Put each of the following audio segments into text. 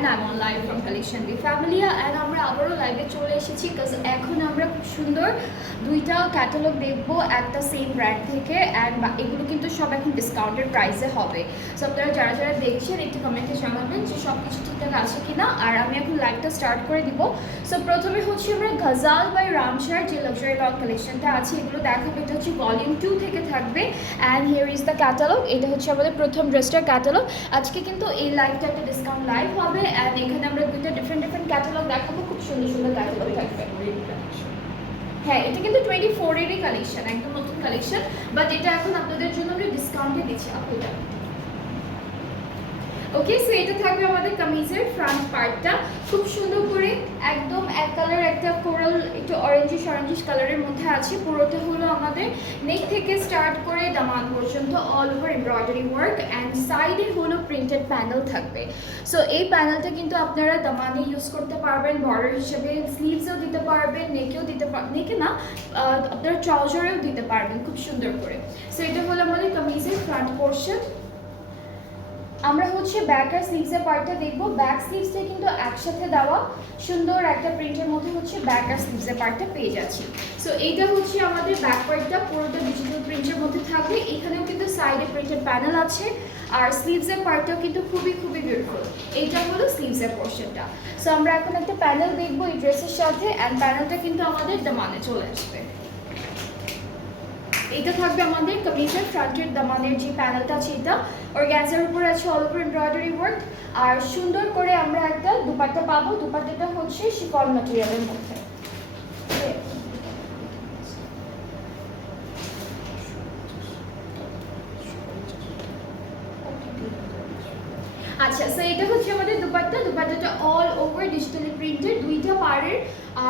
and I'm on live from Collection with Familia and আমরা আবারও লাইভে চলে এসেছি কাজ এখন আমরা খুব সুন্দর দুইটা ক্যাটালগ দেখবো একটা সেম ব্র্যান্ড থেকে অ্যান্ড এগুলো কিন্তু সব এখন ডিসকাউন্টেড প্রাইসে হবে। সো আপনারা যারা যারা দেখছেন একটু কমেন্টে জানাবেন যে সব কিছু ঠিকঠাক আছে কিনা। আর আমি এখন লাইভটা স্টার্ট করে দিব। সো প্রথমে হচ্ছে আমরা গজাল বাই রামশার যে লাক্সারি লট কালেকশনটা আছে এগুলো দেখাবো। এটা হচ্ছে ভলিউম 2 থেকে থাকবে and here is the catalogue. এটা হচ্ছে আমাদের প্রথম ড্রেসটার ক্যাটালগ। আজকে কিন্তু এই লাইভটা একটা ডিসকাউন্ট লাইভ হবে অ্যান্ড এখানে আমরা দুইটা ডিফারেন্ট ক্যাটালগ দেখাবো, খুব সুন্দর সুন্দর ক্যাটালগ থাকবে। হ্যাঁ, এটা কিন্তু 24-এরই কালেকশন, একদম নতুন কালেকশন, বাট এটা এখন আপনাদের জন্য আমরা ডিসকাউন্টে দিচ্ছি আপুটা। ওকে, সো এটা থাকবে আমাদের কামিজের ফ্রন্ট পার্টটা খুব সুন্দর করে একদম এক কালার একটা কোরাল একটু অরেঞ্জিশ কালারের মধ্যে আছে। পুরোটা হলো আমাদের নেক থেকে স্টার্ট করে দামান পর্যন্ত all over embroidery work and সাইডে হলো প্রিন্টেড প্যানেল থাকবে। সো এই প্যানেলটা কিন্তু আপনারা দামানে ইউজ করতে পারবেন বর্ডার হিসেবে, স্লিভসেও দিতে পারবেন, নেকেও দিতে নেকে না আপনারা ট্রাউজারেও দিতে পারবেন খুব সুন্দর করে। সো এটা হলো আমাদের কামিজের ফ্রন্ট পোর্শন। আমরা হচ্ছে ব্যাক আর স্লিভসের পার্টটা দেখবো। ব্যাক স্লিভসটা কিন্তু একসাথে দেওয়া সুন্দর একটা প্রিন্টের মধ্যে হচ্ছে ব্যাক আর স্লিভসের পার্টটা পেয়ে যাচ্ছি। সো এইটা হচ্ছে আমাদের ব্যাক পার্টটা পুরোটা ডিজিটাল প্রিন্টের মধ্যে থাকবে। এখানেও কিন্তু সাইডে প্রিন্টেড প্যানেল আছে আর স্লিভসের পার্টটাও কিন্তু খুবই বিউটিফুল। এইটা হলো স্লিভসের পোর্শনটা। সো আমরা এখন একটা প্যানেল দেখবো এই ড্রেসের সাথে অ্যান্ড প্যানেলটা কিন্তু আমাদের দামানে চলে আসবে। এটা থাকবে আমাদের কামিজের ফ্রন্টের দামানের যে প্যানেলটা আছে এটা অর্গানজার উপর আছে অল ওভার এমব্রয়ডারি ওয়ার্ক আর সুন্দর করে আমরা একটা দুপাট্টা পাবো। দুপাট্টাটা হচ্ছে শিফন ম্যাটেরিয়ালের মধ্যে। আচ্ছা, সো এটা হচ্ছে আমাদের দুপাট্টাটা অল ওভার ডিজিটালি প্রিন্টেড দুইটা পাড়ের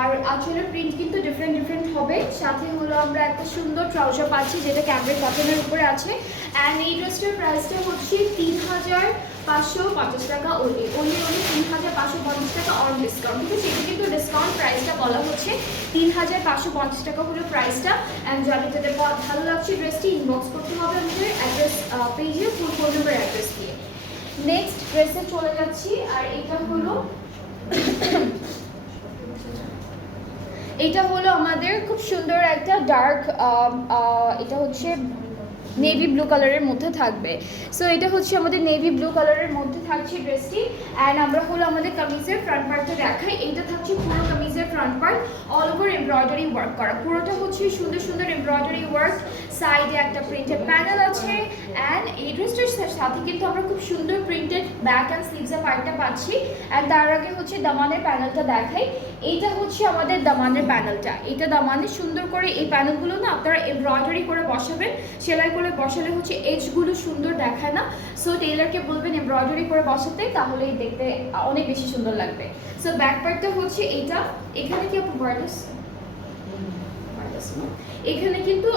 আর আঁচলের প্রিন্ট কিন্তু ডিফারেন্ট হবে। সাথে হলো আমরা একটা সুন্দর ট্রাউজার পাচ্ছি যেটা ক্যামব্রিক কটনের উপরে আছে অ্যান্ড এই ড্রেসটার প্রাইসটা হচ্ছে ৩৫৫০ টাকা ওনলি ৩৫৫০ টাকা অন ডিসকাউন্ট। ঠিক আছে, এটা কিন্তু ডিসকাউন্ট প্রাইসটা বলা হচ্ছে ৩৫৫০ টাকা হলো প্রাইসটা। অ্যান্ড যাদের যাদের ভালো লাগছে ড্রেসটি ইনবক্স করতে হবে আমাদের অ্যাড্রেস পেজে ফুল ফোন নাম্বার অ্যাড্রেস দিয়ে। নেক্সট ড্রেসে চলে যাচ্ছি আর এটা হলো আমাদের খুব সুন্দর একটা ডার্ক এটা হচ্ছে নেভি ব্লু কালারের মধ্যে থাকবে। সো এটা হচ্ছে আমাদের নেভি ব্লু কালারের মধ্যে থাকছে ড্রেসটি অ্যান্ড আমরা হলো আমাদের কামিজের ফ্রন্ট পার্টটা দেখাই। এইটা থাকছে পুরো কামিজের front part all over embroidery work করা। পুরোটা হচ্ছে সুন্দর এমব্রয়ডারি ওয়ার্ক, সাইডে একটা প্রিন্টেড প্যানেল আছে অ্যান্ড এই ড্রেসটার সাথে কিন্তু আমরা খুব সুন্দর প্রিন্টেড ব্যাক অ্যান্ড স্লিভসের পার্টটা পাচ্ছি। অ্যান্ড তার আগে হচ্ছে দামানের প্যানেলটা দেখাই। এইটা হচ্ছে আমাদের দামানের প্যানেলটা। এটা দামানে সুন্দর করে এই প্যানেলগুলো না আপনারা এমব্রয়ডারি করে বসাবেন, সেলাই করে বসালে হচ্ছে এজগুলো সুন্দর দেখায় না। সো টেইলারকে বলবেন এমব্রয়ডারি করে বসাতে, তাহলেই দেখতে অনেক বেশি সুন্দর লাগবে। সো ব্যাক পার্টটা হচ্ছে এইটা। এখানে কি আপু বার্ডস এখানে কিন্তু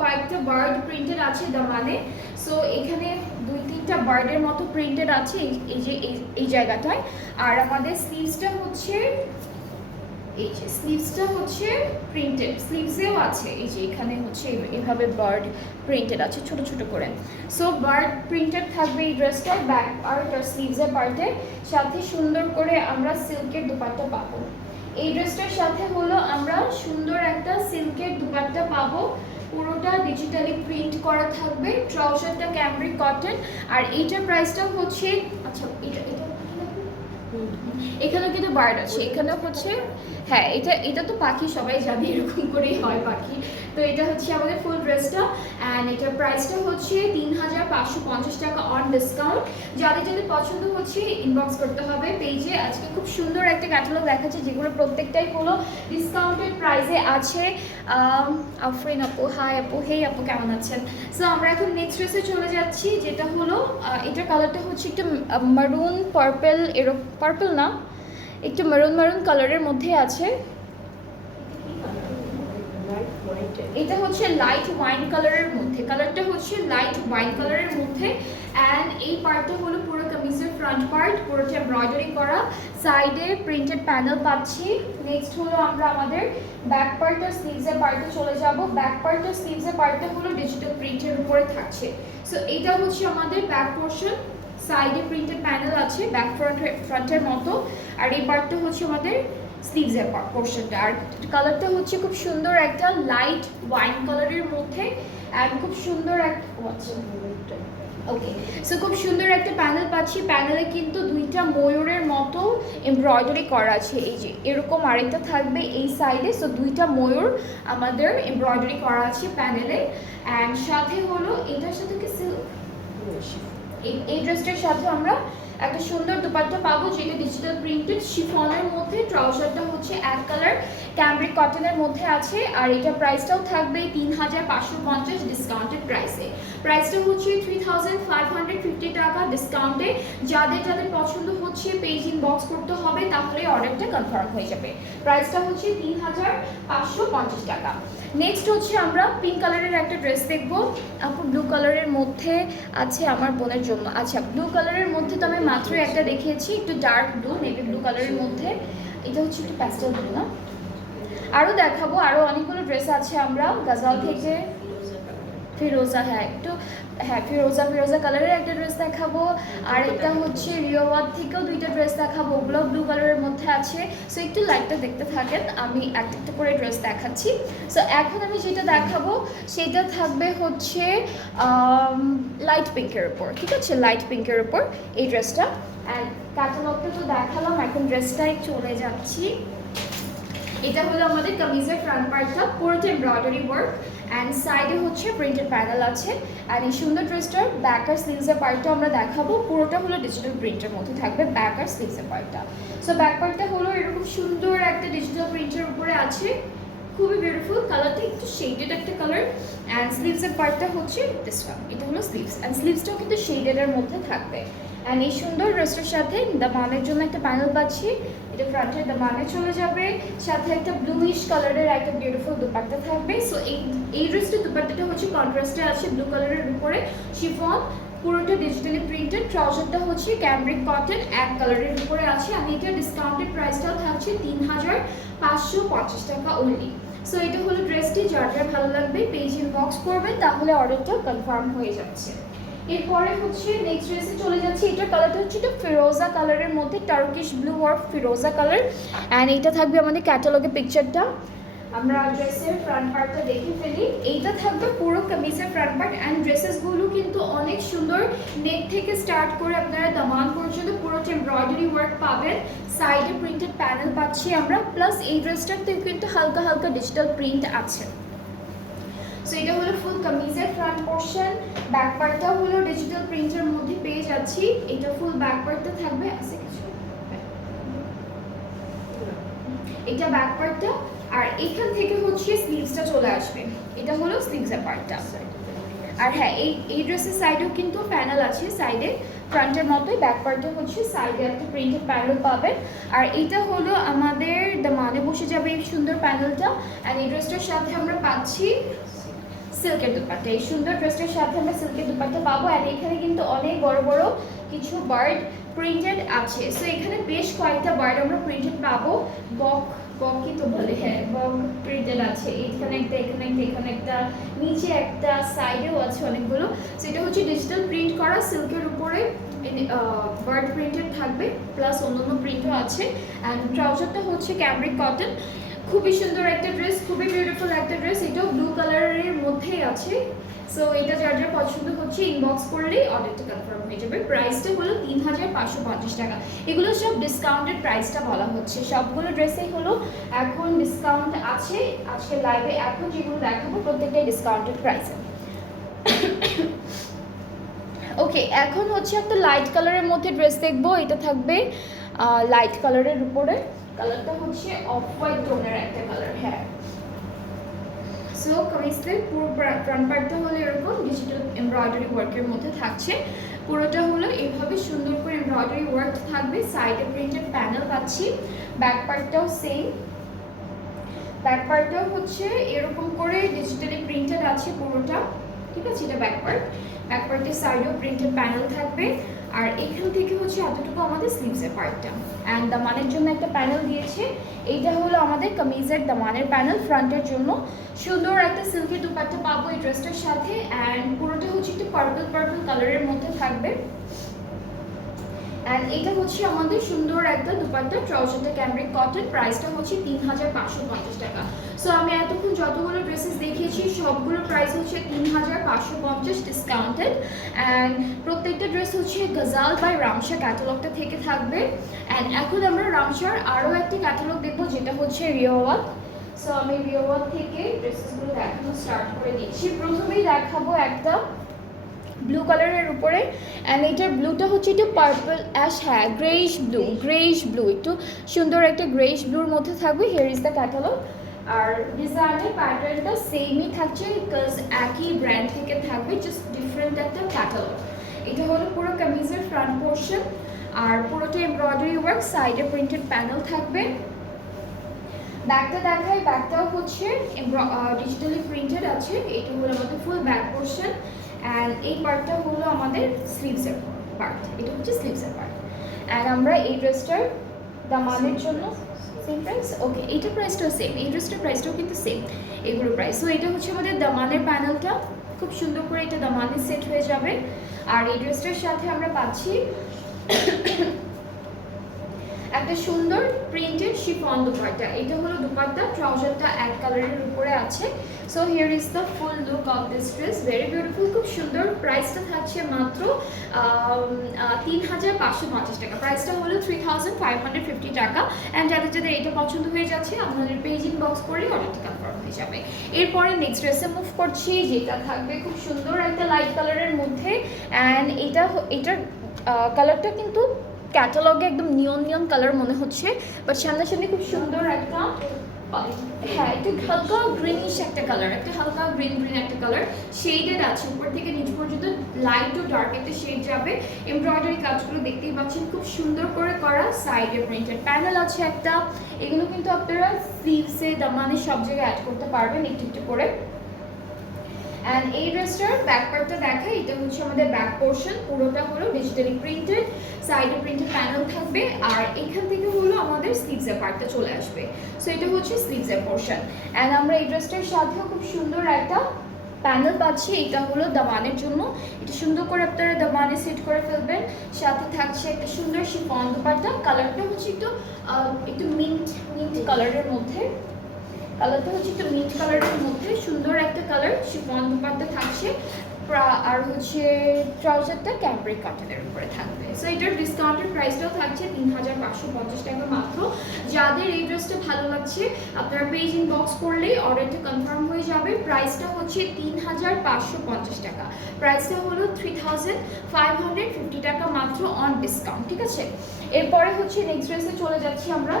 কয়েকটা বার্ড প্রিন্টেড আছে দামানে। সো এখানে 2-3টা বার্ডের মতো প্রিন্টেড আছে এই যে এই জায়গাটায়। আর আমাদের স্লিভসটা হচ্ছে এই যে স্লিভসটা হচ্ছে প্রিন্টেড, স্লিভসেও আছে এই যে এখানে হচ্ছে এভাবে বার্ড প্রিন্টেড আছে ছোট করে। সো বার্ড প্রিন্টেড থাকবে এই ড্রেসটার ব্যাক পার্ট আর স্লিভসের পার্টে। সাথে সুন্দর করে আমরা সিল্কের দুপাট্টা পাবো। এই ড্রেসটার সাথে হলো আমরা সুন্দর একটা সিল্কের দুপাট্টা পাবো, পুরোটা ডিজিটালি প্রিন্ট করা থাকবে। ট্রাউজারটা ক্যামব্রিক কটন আর এইটার প্রাইসটা হচ্ছে আচ্ছা এখানে কিন্তু বার্ড আছে, এখানে হচ্ছে হ্যাঁ এটা তো পাখি সবাই জানে এরকম করেই হয় পাখি। তো এটা হচ্ছে আমাদের ফুল ড্রেসটা অ্যান্ড এটার প্রাইসটা হচ্ছে ৩৫৫০ টাকা অন ডিসকাউন্ট। যাদের পছন্দ হচ্ছে ইনবক্স করতে হবে পেজে। আজকে খুব সুন্দর একটা ক্যাটালগ দেখাচ্ছে যেগুলো প্রত্যেকটাই হলো ডিসকাউন্টেড প্রাইসে আছে। আফরিন আপু, হাই আপু, হেই আপু, কেমন আছেন? সো আমরা এখন নেক্সট ড্রেসে চলে যাচ্ছি যেটা হলো এটার কালারটা হচ্ছে একটু মারুন পার্পল, পার্পল না একটু মারুন কালারের মধ্যে আছে। এটা হচ্ছে লাইট ওয়াইন কালারের মধ্যে, কালারটা হচ্ছে লাইট ওয়াইন কালারের মধ্যে অ্যান্ড এই পার্টটা হলো পুরো কামিজের ফ্রন্ট পার্ট, পুরোটা এমব্রয়ডারি করা, সাইডে প্রিন্টেড প্যানেল পাচ্ছি। নেক্সট হলো আমরা আমাদের ব্যাক পার্ট আর স্লিভসের পার্টে চলে যাব। ব্যাক পার্ট আর স্লিভসের পার্টটা হলো ডিজিটাল প্রিন্টের উপরে থাকছে। সো এইটা হচ্ছে আমাদের ব্যাক পোর্শন। সাইডে প্রিন্টেড প্যানেল আছে ব্যাক ফ্রন্টের মতো। আর এই পার্টটা হচ্ছে আমাদের স্লিভসের পোর্শনটা। আর কালারটা হচ্ছে খুব সুন্দর একটা লাইট ওয়াইন কালারের মধ্যে, অ্যান্ড খুব সুন্দর একটা ওকে, সো খুব সুন্দর একটা প্যানেল পাচ্ছি। প্যানেলে কিন্তু দুইটা ময়ূরের মতো এমব্রয়ডারি করা আছে, এই যে এরকম আরেকটা থাকবে এই সাইডে। সো দুইটা ময়ূর আমাদের এমব্রয়ডারি করা আছে প্যানেলে। অ্যান্ড সাথে হলো এটার সাথে কি এই ড্রেসটার সাথে আমরা একটা সুন্দর দুপাট্টা পাবো, যেটা ডিজিটাল প্রিন্টেড শিফনের মধ্যে। ট্রাউজারটা হচ্ছে এক কালার ক্যামব্রিক কটনের মধ্যে আছে। আর এটা প্রাইসটাও থাকবে 3550 ডিসকাউন্টেড প্রাইসে। প্রাইসটা হচ্ছে 3550 টাকা ডিসকাউন্টে। যাদের যাদের পছন্দ হচ্ছে পেজ ইনবক্স করতে হবে, তাহলে অর্ডারটা কনফার্ম হয়ে যাবে। প্রাইসটা হচ্ছে 3550 টাকা। নেক্সট হচ্ছে আমরা পিঙ্ক কালারের একটা ড্রেস দেখবো। আপু ব্লু কালারের মধ্যে আছে আমার বোনের জন্য। আচ্ছা, ব্লু কালারের মধ্যে তো আমি মাত্রই একটা দেখিয়েছি, একটু ডার্ক ব্লু, নেভি ব্লু কালারের মধ্যে। এটা হচ্ছে একটু প্যাস্টেল ব্লু না? আরও দেখাবো, আরও অনেকগুলো ড্রেস আছে। আমরা গাজাল থেকে ফিরোজা, ফিরোজা কালারের একটা ড্রেস দেখাবো। আর এটা হচ্ছে রিওয়াদ থেকেও দুইটা ড্রেস দেখাবো, ওগুলো ব্লু কালারের মধ্যে আছে। সো একটু লাইটটা দেখতে থাকেন, আমি একটা করে ড্রেস দেখাচ্ছি। সো এখন আমি যেটা দেখাবো সেটা থাকবে হচ্ছে লাইট পিঙ্কের উপর, ঠিক আছে? লাইট পিঙ্কের উপর এই ড্রেসটা। অ্যান্ড ক্যাটালগটা তো দেখালাম, এখন ড্রেসটায় চলে যাচ্ছি। এটা হলো আমাদের কামিজের ফ্রন্ট পার্টটা, পুরোটা এমব্রয়ডারি ওয়ার্ক অ্যান্ড সাইডে হচ্ছে প্রিন্টেড প্যানেল আছে। অ্যান্ড এই সুন্দর ড্রেসটার ব্যাক আর স্লিভসের পার্টটা আমরা দেখাবো, পুরোটা হলো ডিজিটাল প্রিন্টের মধ্যে থাকবে ব্যাক আর স্লিভসের পার্টটা। সো ব্যাক পার্টটা হলো এরকম সুন্দর একটা ডিজিটাল প্রিন্টের উপরে আছে, খুবই বিউটিফুল। কালারটা একটু শেডেড একটা কালার। অ্যান্ড স্লিভসের পার্টটা হচ্ছে দিস ওয়ান, এটা হলো স্লিভস। অ্যান্ড স্লিভসটাও কিন্তু শেডেডের মধ্যে থাকবে। অ্যান্ড এই সুন্দর ড্রেসটার সাথে দামানের জন্য একটা প্যানেল পাচ্ছি, এটা ফ্রন্টের দামানে চলে যাবে। সাথে একটা ব্লুইশ কালারের একটা বিউটিফুল দুপাট্টা থাকবে। সো এই ড্রেসটার দুপাট্টাটা হচ্ছে কন্ট্রাস্টে আছে ব্লু কালারের উপরে শিফন, পুরোটা ডিজিটালি প্রিন্টেড। ট্রাউজারটা হচ্ছে ক্যামব্রিক কটন এক কালারের উপরে আছে। আমি এটা ডিসকাউন্টেড প্রাইসটাও থাকছে 3550 টাকা অনলি। সো এটা হলো ড্রেসটি, যার যার ভালো লাগবে পেজ ইনবক্স করবেন, তাহলে অর্ডারটা কনফার্ম হয়ে যাচ্ছে। এরপরে হচ্ছে নেক্সট ড্রেসে চলে যাচ্ছে। এটার কালারটা হচ্ছে এটা ফিরোজা কালারের মধ্যে, টার্কিশ ব্লু আর ফিরোজা কালার। অ্যান্ড এইটা থাকবে আমাদের ক্যাটালগে পিকচারটা। আমরা ড্রেসের ফ্রন্ট পার্টটা দেখে ফেলি। এইটা থাকবে পুরো কামিজের ফ্রন্ট পার্ট। অ্যান্ড ড্রেসেসগুলো কিন্তু অনেক সুন্দর, নেক থেকে স্টার্ট করে আপনারা দামান পর্যন্ত পুরোটা এমব্রয়ডারি ওয়ার্ক পাবেন। সাইডে প্রিন্টেড প্যানেল পাচ্ছি আমরা, প্লাস এই ড্রেসটাতে কিন্তু হালকা হালকা ডিজিটাল প্রিন্ট আছে। সো এটা হলো ফুল কামিজের ফ্রন্ট পোর্শন। ব্যাক পার্টটাও হলো ডিজিটাল প্রিন্টের মধ্যে পেয়ে যাচ্ছি। এটা ফুল ব্যাক পার্টটা থাকবে, আছে কিছু, এটা ব্যাক পার্টটা। আর এখান থেকে হচ্ছে স্লিভসটা চলে আসবে, এটা হলো স্লিভসের পার্টটা। আর হ্যাঁ, এই ড্রেসের সাইডেও কিন্তু প্যানেল আছে, সাইডে ফ্রন্টের মতোই ব্যাক পার্টে হচ্ছে সাইডে একটা প্রিন্টেড প্যানেল পাবেন। আর এইটা হলো আমাদের দামানে বসে যাবে এই সুন্দর প্যানেলটা। অ্যান্ড এই ড্রেসটার সাথে আমরা পাচ্ছি সিল্কের দুপাট্টা। এই সুন্দর ড্রেসটার সাথে আমরা সিল্কের দুপাট্টা পাবো। আর এখানে কিন্তু অনেক বড় বড় কিছু বার্ড প্রিন্টেড আছে। সো এখানে বেশ কয়েকটা বার্ড আমরা প্রিন্টেড পাবো। বকই তো বলে, হ্যাঁ, বক প্রিন্টেড আছে। এখানে একটা, এখানে একটা, এখানে একটা, নিচে একটা, সাইডেও আছে অনেকগুলো। সেটা হচ্ছে ডিজিটাল প্রিন্ট করা সিল্কের উপরে বার্ড প্রিন্টেড থাকবে, প্লাস অন্যান্য প্রিন্টও আছে। অ্যান্ড ট্রাউজারটা হচ্ছে ক্যামব্রিক কটন। খুবই সুন্দর একটা ড্রেস, খুবই বিউটিফুল একটা ড্রেস। এটাও ব্লু কালারের মধ্যেই আছে। সো এটা যার যার পছন্দ হচ্ছে ইনবক্স করলেই অর্ডারটা কনফার্ম হয়ে যাবে। প্রাইসটা হলো 3550 টাকা। এগুলো সব ডিসকাউন্টেড প্রাইসটা বলা হচ্ছে, সবগুলো ড্রেসেই হলো এখন ডিসকাউন্ট আছে। আজকে লাইভে এখন যেগুলো দেখাবো প্রত্যেকটাই ডিসকাউন্টেড প্রাইসে। ওকে, এখন হচ্ছে একটা লাইট কালারের মধ্যে ড্রেস দেখবো। এটা থাকবে লাইট কালারের উপরে, কালারটা হচ্ছে অফ হোয়াইট টোনের একটা কালার। হ্যাঁ, সো কামিজের পুরো ফ্রন্ট পার্টটা হলো এরকম ডিজিটাল এমব্রয়ডারি ওয়ার্কের মধ্যে থাকছে। পুরোটা হলো এইভাবে সুন্দর করে এমব্রয়ডারি ওয়ার্ক থাকবে। সাইডে প্রিন্টেড প্যানেল পাচ্ছি। ব্যাক পার্টটাও সেম, ব্যাক পার্টটাও হচ্ছে এরকম করে ডিজিটালি প্রিন্টেড আছে পুরোটা, ঠিক আছে? এটা ব্যাক পার্ট। ব্যাক পার্টের সাইডেও প্রিন্টেড প্যানেল থাকবে। আর এখান থেকে হচ্ছে এতটুকু আমাদের স্লিভসের পার্টটা। অ্যান্ড দামানের জন্য একটা প্যানেল দিয়েছে। এইটা হলো আমাদের কামিজের দামানের প্যানেল ফ্রন্টের জন্য। সুন্দর একটা সিল্কের দুপাট্টা পাবো এই ড্রেসটার সাথে। অ্যান্ড পুরোটা হচ্ছে একটু পার্পল কালারের মধ্যে থাকবে। অ্যান্ড এটা হচ্ছে আমাদের সুন্দর একটা দুপাট্টা, ট্রাউজারটা ক্যামব্রিক কটন, প্রাইসটা হচ্ছে 3550 টাকা। সো আমি এতক্ষণ যতগুলো ড্রেসেস দেখিয়েছি সবগুলো প্রাইস হচ্ছে 3550 ডিসকাউন্টেড। অ্যান্ড প্রত্যেকটা ড্রেস হচ্ছে গজাল বাই রামশা ক্যাটালগটা থেকে থাকবে। অ্যান্ড এখন আমরা রামশার আরও একটা ক্যাটালগ দেখবো যেটা হচ্ছে রিওয়াত। সো আমি রিওয়াত থেকে ড্রেসেসগুলো দেখানো স্টার্ট করে দিচ্ছি। প্রথমেই দেখাবো একটা ব্লু কালারের উপরে, অ্যান্ড এটার ব্লুটা হচ্ছে একটু পার্পল অ্যাশ, হ্যাঁ গ্রেইশ ব্লু, একটু সুন্দর একটা গ্রেইশ ব্লুর মধ্যে থাকবে। Here is the catalogue. আর ডিজাইনের প্যাটার্নটা সেমই থাকছে, বিকজ একই ব্র্যান্ড থেকে থাকবে, জাস্ট ডিফারেন্ট একটা ক্যাটালগ। এটা হলো পুরো কামিজের ফ্রন্ট পোর্শন, আর পুরোটা এমব্রয়ডারি ওয়ার্ক, সাইডে প্রিন্টেড প্যানেল থাকবে। ব্যাগটা দেখাই, ব্যাগটাও হচ্ছে ডিজিটালি প্রিন্টেড আছে। এটা হলো আমাদের ফুল ব্যাক পোর্শন, অ্যান্ড এই পার্টটা হলো আমাদের স্লিভসের পার্ট, এটা হচ্ছে স্লিভসের পার্ট। অ্যান্ড আমরা এই ড্রেসটার দামানের জন্য সেম প্রাইস, ওকে এইটার প্রাইসটাও সেম, এই ড্রেসটার প্রাইসটাও কিন্তু সেম, এগুলো প্রাইস। সো এটা হচ্ছে আমাদের দামানের প্যানেলটা, খুব সুন্দর করে এটা দামানে সেট হয়ে যাবে। আর এই ড্রেসটার সাথে আমরা পাচ্ছি একটা সুন্দর প্রিন্টেড শিফন দুপাট্টা। এটা হলো দুপাট্টা, ট্রাউজারটা এক কালারের উপরে আছে। So here is the full look of this dress, very beautiful, খুব সুন্দর। প্রাইসটা থাকছে মাত্র 3550 টাকা, প্রাইসটা হলো 3550 টাকা। অ্যান্ড যাদের যাদের এটা পছন্দ হয়ে যাচ্ছে আপনাদের পেজ ইনবক্স করে অর্ডারটা কনফার্ম হয়ে যাবে। এরপরে নেক্সট ড্রেসে মুভ করছি, যেটা থাকবে খুব সুন্দর একটা লাইট কালারের মধ্যে। অ্যান্ড এটার কালারটা কিন্তু ক্যাটালগে একদম নিয়ন কালার মনে হচ্ছে, বাট সামনাসামনি খুব সুন্দর একটা, হ্যাঁ একটু হালকা গ্রিনিশ একটা কালার, একটা হালকা গ্রিন একটা কালার শেডেড আছে, উপর থেকে নিচ পর্যন্ত লাইট টু ডার্ক একটা শেড যাবে। এমব্রয়ডারি কাজগুলো দেখতেই পাচ্ছেন খুব সুন্দর করে করা, সাইডে প্রিন্টেড প্যানেল আছে একটা। এগুলো কিন্তু আপনারা স্লিভসে, দামানে সব জায়গায় অ্যাড করতে পারবেন একটু একটু করে। অ্যান্ড এই ড্রেসটার ব্যাক পার্টটা দেখাই, এটা হচ্ছে আমাদের ব্যাক পোর্শন, পুরোটা হলো ডিজিটালি প্রিন্টেড, সাইডে প্রিন্টেড প্যানেল থাকবে, আর এখান থেকে হলো আমাদের স্লিভসের পার্টটা চলে আসবে। সো এটা হচ্ছে স্লিভসের পোর্শন। অ্যান্ড আমরা এই ড্রেসটার সাথেও খুব সুন্দর একটা প্যানেল পাচ্ছি, এটা হলো দামানের জন্য, এটা সুন্দর করে আপনারা দামানে সেট করে ফেলবেন। সাথে থাকছে একটা সুন্দর শিফন দুপাট্টা, কালারটা হচ্ছে একটু মিন্ট কালারের মধ্যে, কালারটা হচ্ছে একটু মিন্ট কালারের মধ্যে, সুন্দর একটা কালার, শিফন দুপাট্টা থাকছে, আর হচ্ছে ট্রাউজারটা ক্যামব্রিক কটনের উপরে থাকবে। সো এটার ডিসকাউন্টের প্রাইসটাও থাকছে 3550 টাকা মাত্র। যাদের এই ড্রেসটা ভালো লাগছে আপনারা পেজ ইনবক্স করলেই অর্ডারটা কনফার্ম হয়ে যাবে। প্রাইসটা হচ্ছে 3550 টাকা, প্রাইসটা হলো 3550 টাকা মাত্র অন ডিসকাউন্ট, ঠিক আছে। এরপরে হচ্ছে নেক্সট ড্রেসে চলে যাচ্ছি আমরা।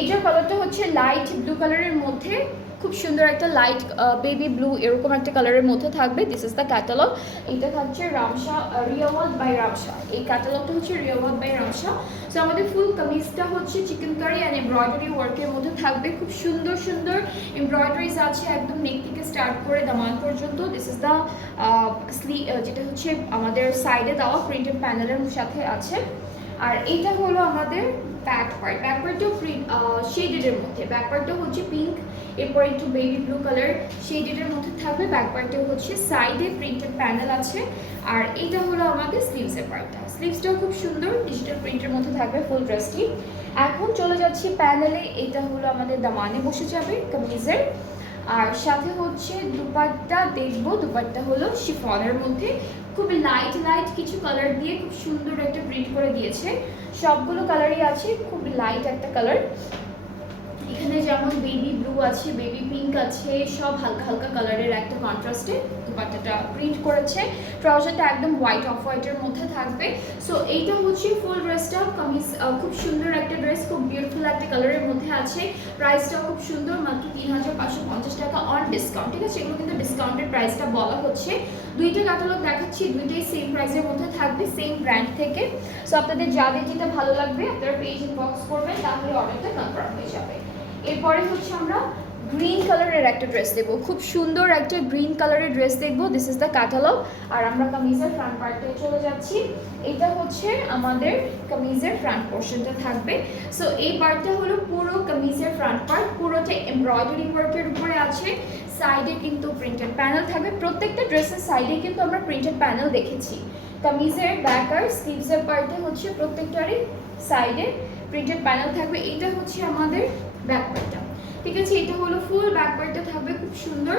এইটার কালারটা হচ্ছে লাইট ব্লু কালারের মধ্যে, খুব সুন্দর একটা লাইট বেবি ব্লু এরকম একটা কালারের মধ্যে থাকবে। This is the catalogue. এটা থাকছে রামশা, রিওয়াত বাই রামশা, এই ক্যাটালগটা হচ্ছে রিওয়াত বাই রামশা। সো আমাদের ফুল কামিজটা হচ্ছে চিকেন কারি অ্যান্ড এমব্রয়ডারি ওয়ার্কের মধ্যে থাকবে, খুব সুন্দর সুন্দর এমব্রয়ডারিজ আছে একদম নেক থেকে স্টার্ট করে দামান পর্যন্ত। দিস ইজ দ্য যেটা হচ্ছে আমাদের সাইডে দেওয়া প্রিন্টেড প্যানেলের সাথে আছে। আর এটা হলো আমাদের ব্যাক পার্টটাও শেডেডের মধ্যে, ব্যাক পার্টটা হচ্ছে পিঙ্ক, এরপর একটু বেবি ব্লু কালার শেডেডের মধ্যে থাকবে। ব্যাক পার্টটাও হচ্ছে সাইডে প্রিন্টেড প্যানেল আছে। আর এটা হলো আমাদের স্লিভসের পার্টটা, স্লিভসটাও খুব সুন্দর ডিজিটাল প্রিন্টের মধ্যে থাকবে ফুল ড্রেসটি। এখন চলে যাচ্ছি প্যানেলে, এটা হলো আমাদের দামানে বসে যাবে কামিজের। আর সাথে হচ্ছে দুপাট্টা দেখবো, দুপাট্টা হলো শিফনের মধ্যে, খুব লাইট কিছু কালার দিয়ে খুব সুন্দর একটা প্রিন্ট করে দিয়েছে। সবগুলো কালারই আছে, খুব লাইট একটা কালার। এখানে যেমন বেবি ব্লু আছে, বেবি পিঙ্ক আছে, সব হালকা কালারের একটা কন্ট্রাস্টে দুপাট্টাটা প্রিন্ট করেছে। ট্রাউজারটা একদম হোয়াইট অফ হোয়াইটের মধ্যে থাকবে। সো এইটা হচ্ছে ফুল ড্রেসটা, কামিজ খুব সুন্দর একটা ড্রেস, খুব বিউটিফুল একটা কালারের মধ্যে আছে। প্রাইসটাও খুব সুন্দর, মাত্র 3550 টাকা অন ডিসকাউন্ট, ঠিক আছে। এগুলো কিন্তু ডিসকাউন্টের প্রাইসটা বলা হচ্ছে। দুইটা ক্যাটালগ দেখাচ্ছি, দুইটাই সেম প্রাইসের মধ্যে থাকবে, সেম ব্র্যান্ড থেকে। সো আপনাদের যাদের যেটা ভালো লাগবে আপনারা পেজ ইনবক্স করবেন, তাহলে অর্ডারটা কনফার্ম হয়ে যাবে। এরপরে হচ্ছে আমরা গ্রিন কালারের একটা ড্রেস দেখবো, খুব সুন্দর একটা গ্রিন কালারের ড্রেস দেখবো। This is the catalogue. আর আমরা কামিজের ফ্রন্ট পার্টে চলে যাচ্ছি। এটা হচ্ছে আমাদের কামিজের ফ্রন্ট পোর্শনটা থাকবে। সো এই পার্টটা হলো পুরো কামিজের ফ্রন্ট পার্ট, পুরোটা এমব্রয়ডারি ওয়ার্কের উপরে আছে। সাইডে কিন্তু প্রিন্টেড প্যানেল থাকবে, প্রত্যেকটা ড্রেসের সাইডে কিন্তু আমরা প্রিন্টেড প্যানেল দেখেছি, কামিজের ব্যাক আর স্লিভসের পার্টে হচ্ছে প্রত্যেকটারই সাইডে প্রিন্টেড প্যানেল থাকবে। এটা হচ্ছে আমাদের ব্যাক পার্টটা, ঠিক আছে। এটা হলো ফুল ব্যাক পার্টটা থাকবে খুব সুন্দর,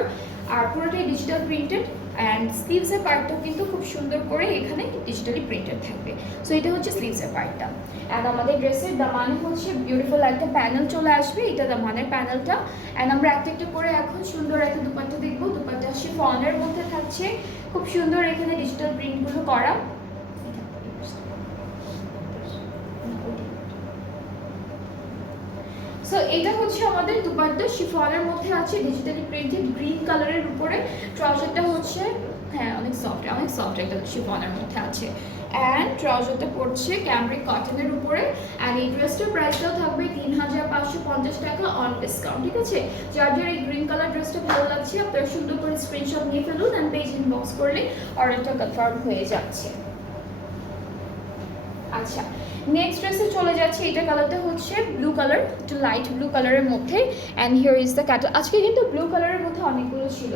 আর পুরোটাই ডিজিটাল প্রিন্টেড। অ্যান্ড স্লিভসের পার্টটাও কিন্তু খুব সুন্দর করে এখানে ডিজিটালি প্রিন্টেড থাকবে। সো এটা হচ্ছে স্লিভসের পার্টটা। অ্যান্ড আমাদের ড্রেসের দামানে হচ্ছে বিউটিফুল একটা প্যানেল চলে আসবে, এটা দামানের প্যানেলটা। অ্যান্ড আমরা একটা একটা করে এখন সুন্দর একটা দুপাট্টা দেখবো। দুপাট্টা শিফনের মধ্যে থাকছে, খুব সুন্দর এখানে ডিজিটাল প্রিন্টগুলো করা। সো এটা হচ্ছে আমাদের দুপাট্টা শিফনের মধ্যে আছে ডিজিটালি প্রিন্টেড গ্রিন কালারের উপরে। ট্রাউজারটা হচ্ছে হ্যাঁ অনেক সফট একটা শিফনের মধ্যে আছে। অ্যান্ড ট্রাউজারটা পড়ছে ক্যামব্রিক কটনের উপরে। অ্যান্ড এই ড্রেসটার প্রাইসটাও থাকবে 3550 টাকা অন ডিসকাউন্ট, ঠিক আছে। যার যার এই গ্রিন কালার ড্রেসটা ভালো লাগছে আপনারা সুন্দর করে স্ক্রিনশট নিয়ে ফেলুন, অ্যান্ড পেজ ইনবক্স করলে অর্ডারটা কনফার্ম হয়ে যাচ্ছে। আচ্ছা, নেক্সট ড্রেসে চলে যাচ্ছে। এটা কালারটা হচ্ছে ব্লু কালার, একটু লাইট ব্লু কালারের মধ্যে। And here is the catalogue. আজকে কিন্তু ব্লু কালারের মধ্যে অনেকগুলো ছিল,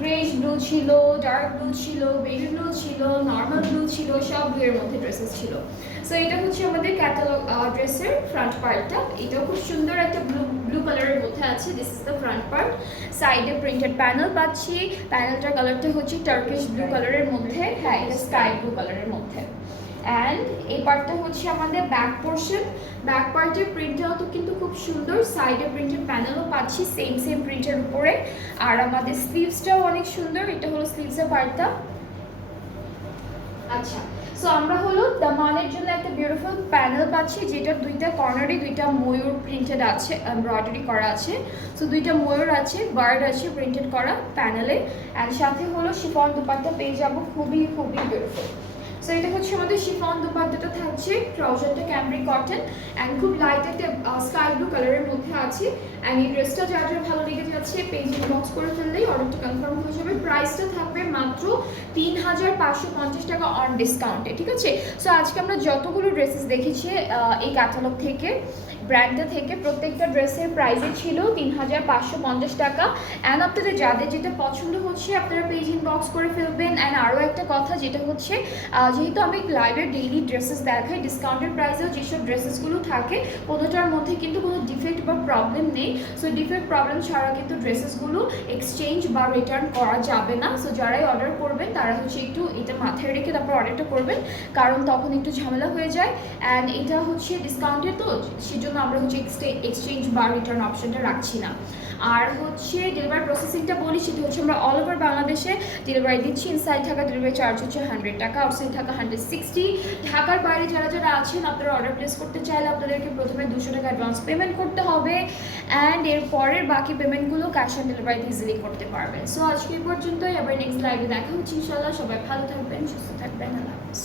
গ্রেশ ব্লু ছিল, ডার্ক ব্লু ছিল, বেবি ব্লু ছিল, নর্মাল ব্লু ছিল, সব ব্লুয়ের মধ্যে ড্রেসেস ছিল। সো এটা হচ্ছে আমাদের ক্যাটালগ ড্রেসের ফ্রন্ট পার্টটা। এটাও খুব সুন্দর একটা ব্লু কালারের মধ্যে আছে। This is the front part. সাইডে প্রিন্টেড প্যানেল পাচ্ছি। প্যানেলটার কালারটা হচ্ছে টার্কিশ ব্লু কালারের মধ্যে, হ্যাঁ এটা স্কাই ব্লু কালারের মধ্যে। অ্যান্ড এই পার্টটা হচ্ছে আমাদের ব্যাক পোর্শন। ব্যাক পার্টের প্রিন্টটাও তো কিন্তু খুব সুন্দর, সাইডে প্রিন্টেড প্যানেলও পাচ্ছি সেম প্রিন্টের উপরে। আর আমাদের স্লিভসটাও অনেক সুন্দর, এটা হলো স্লিভসের পার্টটা। আচ্ছা, সো আমরা হলো দামানের জন্য একটা বিউটিফুল প্যানেল পাচ্ছি, যেটা দুইটা কর্নারে দুইটা ময়ূর প্রিন্টেড আছে, এমব্রয়ডারি করা আছে। সো দুইটা ময়ূর আছে, বার্ড আছে প্রিন্টেড করা প্যানেলে। অ্যান্ড সাথে হলো শিফন দুপাট্টা পেয়ে যাবো, খুবই বিউটিফুল। সো এটা হচ্ছে আমাদের শিফন দুপাট্টাটা থাকছে, ট্রাউজারটা ক্যামব্রিক কটন অ্যান্ড খুব লাইট একটা স্কাই ব্লু কালারের মধ্যে আছে। অ্যান্ড এই ড্রেসটা যার যার ভালো লেগে যাচ্ছে পেজ ইনবক্স করে ফেললেই অর্ডারটা কনফার্ম হয়ে যাবে। প্রাইসটা থাকবে মাত্র 3550 টাকা অন ডিসকাউন্টে, ঠিক আছে। সো আজকে আমরা যতগুলো ড্রেসেস দেখেছি এই ক্যাটালগ থেকে, ব্র্যান্ডটা থেকে, প্রত্যেকটা ড্রেসের প্রাইসে ছিল 3550 টাকা। অ্যান্ড আপনাদের যাদের যেটা পছন্দ হচ্ছে আপনারা পেজ ইনবক্স করে ফেলবেন। অ্যান্ড আরও একটা কথা যেটা হচ্ছে, যেহেতু আমি লাইভের ডেইলি ড্রেসেস দেখাই, ডিসকাউন্টেড প্রাইসেও যেসব ড্রেসেসগুলো থাকে কোনোটার মধ্যে কিন্তু কোনো ডিফেক্ট বা প্রবলেম নেই। সো ডিফেক্ট প্রবলেম ছাড়া কিন্তু ড্রেসেসগুলো এক্সচেঞ্জ বা রিটার্ন করা যাবে না। সো যারাই অর্ডার করবেন তারা হচ্ছে একটু এটা মাথায় রেখে তারপর অর্ডারটা করবেন, কারণ তখন একটু ঝামেলা হয়ে যায়। অ্যান্ড এটা হচ্ছে ডিসকাউন্টেড, তো সেজন্য আমরা হচ্ছে এক্সচেঞ্জ বা রিটার্ন অপশনটা রাখছি না। আর হচ্ছে ডেলিভারি প্রসেসিংটা বলি, সেটা হচ্ছে আমরা অল ওভার বাংলাদেশে ডেলিভারি দিচ্ছি। ইনসাইড থাকা ডেলিভারি চার্জ হচ্ছে 100 টাকা, আউটসাইড থাকা 160। ঢাকার বাইরে যারা আছেন আপনারা অর্ডার প্লেস করতে চাইলে আপনাদেরকে প্রথমে 200 টাকা অ্যাডভান্স পেমেন্ট করতে হবে। অ্যান্ড এর পরের বাকি পেমেন্টগুলো ক্যাশ অন ডেলিভারি ইজিলি করতে পারবেন। সো আজকে এই পর্যন্তই, আবার নেক্সট লাইভে দেখা হচ্ছে ইনশাল্লাহ। সবাই ভালো থাকবেন, সুস্থ থাকবেন, আল্লাহ হাফেজ।